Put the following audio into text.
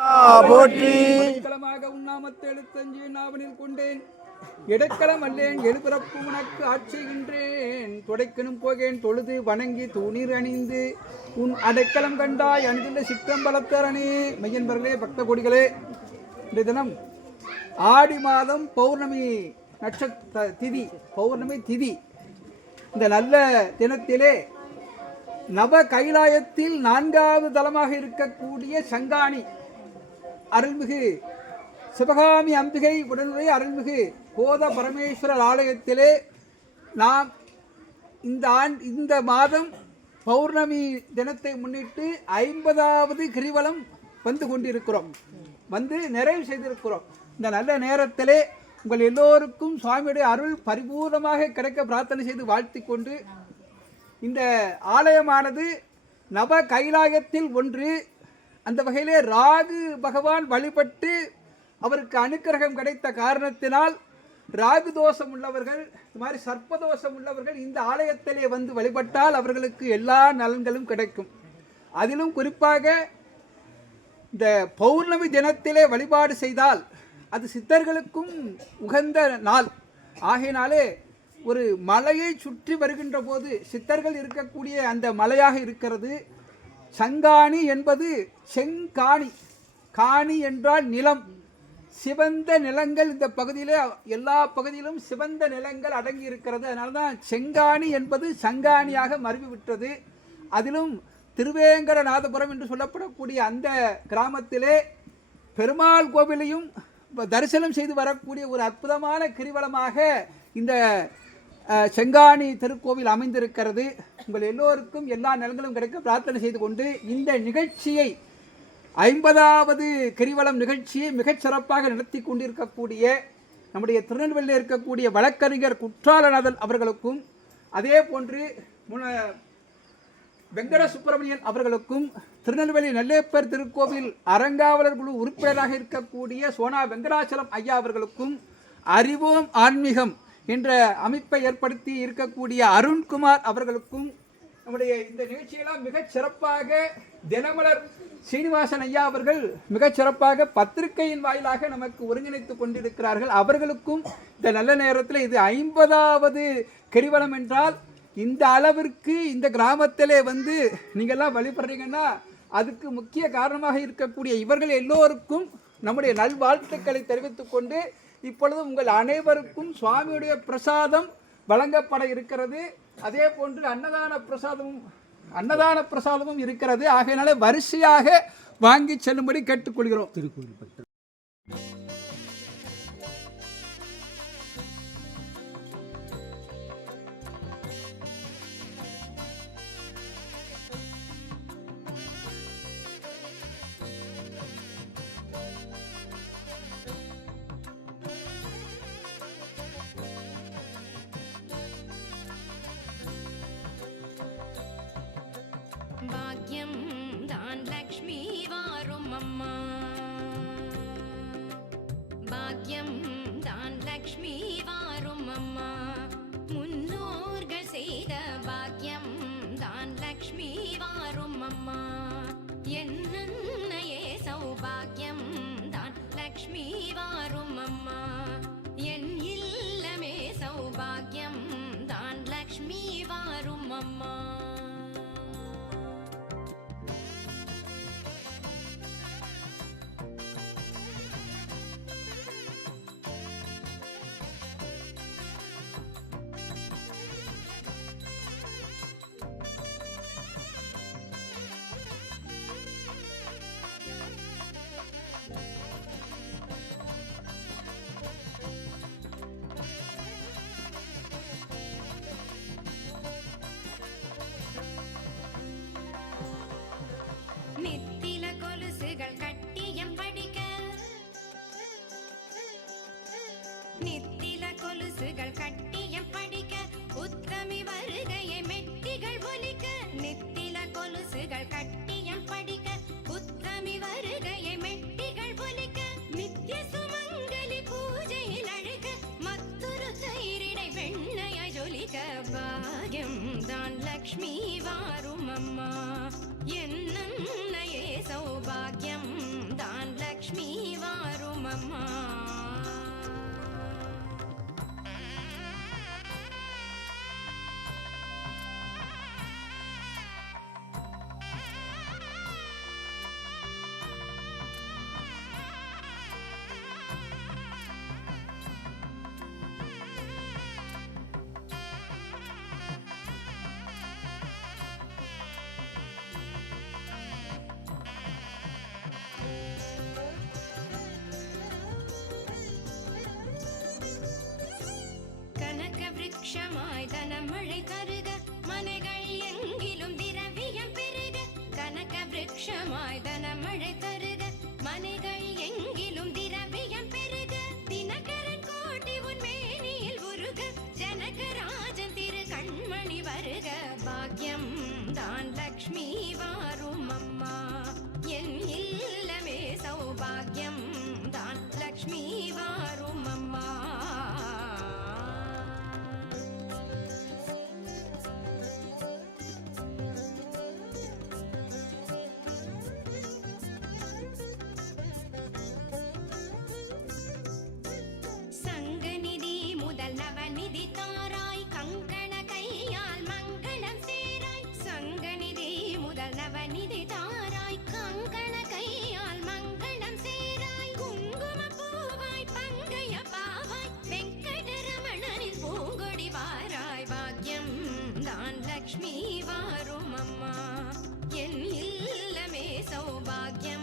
போற்றி. களமாக உண்ணாமத்து எழுத்தஞ்சு நாவனில் கொண்டேன். இடக்களம் அல்லேன் எழுபிறப்பு உனக்கு ஆட்சிகின்றேன். துடைக்கணும் போகேன் தொழுது வணங்கி தூணீர் அணிந்து. உன் அடைக்கலம் கண்டாய் அணிந்துள்ள சித்தம் பலத்தரணி மையன்பர்களே பக்த கொடிகளே இன்றைய தினம் ஆடி மாதம் பௌர்ணமி நட்சத்திர திதி பௌர்ணமி திதி. இந்த நல்ல தினத்திலே நவ கைலாயத்தில் நான்காவது தலமாக இருக்கக்கூடிய சங்காணி அருள்மிகு சிவகாமி அம்பிகை உடனுடைய அருள்மிகு கோத பரமேஸ்வரர் ஆலயத்திலே நாம் இந்த ஆண்டு இந்த மாதம் பௌர்ணமி தினத்தை முன்னிட்டு ஐம்பதாவது கிரிவலம் வந்து கொண்டிருக்கிறோம். வந்து நிறைவு செய்திருக்கிறோம். இந்த நல்ல நேரத்திலே உங்கள் எல்லோருக்கும் சுவாமியுடைய அருள் பரிபூர்ணமாக கிடைக்க பிரார்த்தனை செய்து வாழ்த்திக் கொண்டு இந்த ஆலயமானது நவ கைலாயத்தில் ஒன்று அந்த வகையிலே ராகு பகவான் வழிபட்டு அவருக்கு அனுக்கிரகம் கிடைத்த காரணத்தினால் ராகு தோஷம் உள்ளவர்கள் இது மாதிரி சர்ப்ப தோஷம் உள்ளவர்கள் இந்த ஆலயத்திலே வந்து வழிபட்டால் அவர்களுக்கு எல்லா நலன்களும் கிடைக்கும். அதிலும் குறிப்பாக இந்த பௌர்ணமி தினத்திலே வழிபாடு செய்தால் அது சித்தர்களுக்கும் உகந்த நாள். ஆகையினாலே ஒரு மலையை சுற்றி வருகின்ற போது சித்தர்கள் இருக்கக்கூடிய அந்த மலையாக இருக்கிறது. சங்காணி என்பது செங்காணி. காணி என்றால் நிலம். சிவந்த நிலங்கள் இந்த பகுதியிலே எல்லா பகுதியிலும் சிவந்த நிலங்கள் அடங்கி இருக்கிறது. அதனால தான் செங்காணி என்பது சங்காணியாக மருவிவிட்டது. அதிலும் திருவேங்கடநாதபுரம் என்று சொல்லப்படக்கூடிய அந்த கிராமத்திலே பெருமாள் கோவிலையும் தரிசனம் செய்து வரக்கூடிய ஒரு அற்புதமான கிரிவலமாக இந்த செங்காணி திருக்கோவில் அமைந்திருக்கிறது. உங்கள் எல்லோருக்கும் எல்லா நலங்களும் கிடைக்க பிரார்த்தனை செய்து கொண்டு இந்த நிகழ்ச்சியை ஐம்பதாவது கிரிவலம் நிகழ்ச்சியை மிகச் சிறப்பாக நடத்தி கொண்டிருக்கக்கூடிய நம்முடைய திருநெல்வேலியில் இருக்கக்கூடிய வழக்கறிஞர் குற்றாலநாதன் அவர்களுக்கும் அதே போன்று முன வெங்கட சுப்பிரமணியன் அவர்களுக்கும் திருநெல்வேலி நெல்லையப்பர் திருக்கோவில் அறங்காவலர் குழு உறுப்பினராக இருக்கக்கூடிய சோனா வெங்கடாச்சலம் ஐயா அவர்களுக்கும் அறிவோம் ஆன்மீகம் என்ற அமைப்பை ஏற்படுத்தி இருக்கக்கூடிய அருண்குமார் அவர்களுக்கும் நம்முடைய இந்த நிகழ்ச்சியெல்லாம் மிகச் சிறப்பாக தினமலர் சீனிவாசன் ஐயா அவர்கள் மிகச் சிறப்பாக பத்திரிகையின் வாயிலாக நமக்கு ஒருங்கிணைத்துக் கொண்டிருக்கிறார்கள். அவர்களுக்கும் இந்த நல்ல நேரத்தில் இது ஐம்பதாவது கிரிவலம் என்றால் இந்த அளவிற்கு இந்த கிராமத்திலே வந்து நீங்கள்லாம் வழிபடுறீங்கன்னா அதுக்கு முக்கிய காரணமாக இருக்கக்கூடிய இவர்கள் எல்லோருக்கும் நம்முடைய நல்வாழ்த்துக்களை தெரிவித்துக்கொண்டு இப்பொழுது உங்கள் அனைவருக்கும் சுவாமியுடைய பிரசாதம் வழங்கப்பட இருக்கிறது. அதே போன்று அன்னதான பிரசாதமும் அன்னதான பிரசாதமும் இருக்கிறது. ஆகையினாலே வரிசையாக வாங்கி செல்லும்படி கேட்டுக்கொள்கிறோம். பாக்யம் வருஷமாய் தனமழை தருக மனைகள் எங்கிலும் திரவியம் பெருக தினகரன் கோட்டி உன் மேனியில் உருக ஜனகராஜன் திரு கண்மணி வருக பாக்யம் தான் லக்ஷ்மி வாரும் அம்மா என் இல்லமே சௌபாகியம் நிதி தாராய் கங்கண கையால் மங்களம் சேராய் குங்கும பூவாய் பங்கைய பாவாய் வெங்கடரமணனின் பூங்கொடி வாராய் பாக்கியம் தான் லக்ஷ்மி வாரும் அம்மா என் இல்லமே சௌபாகியம்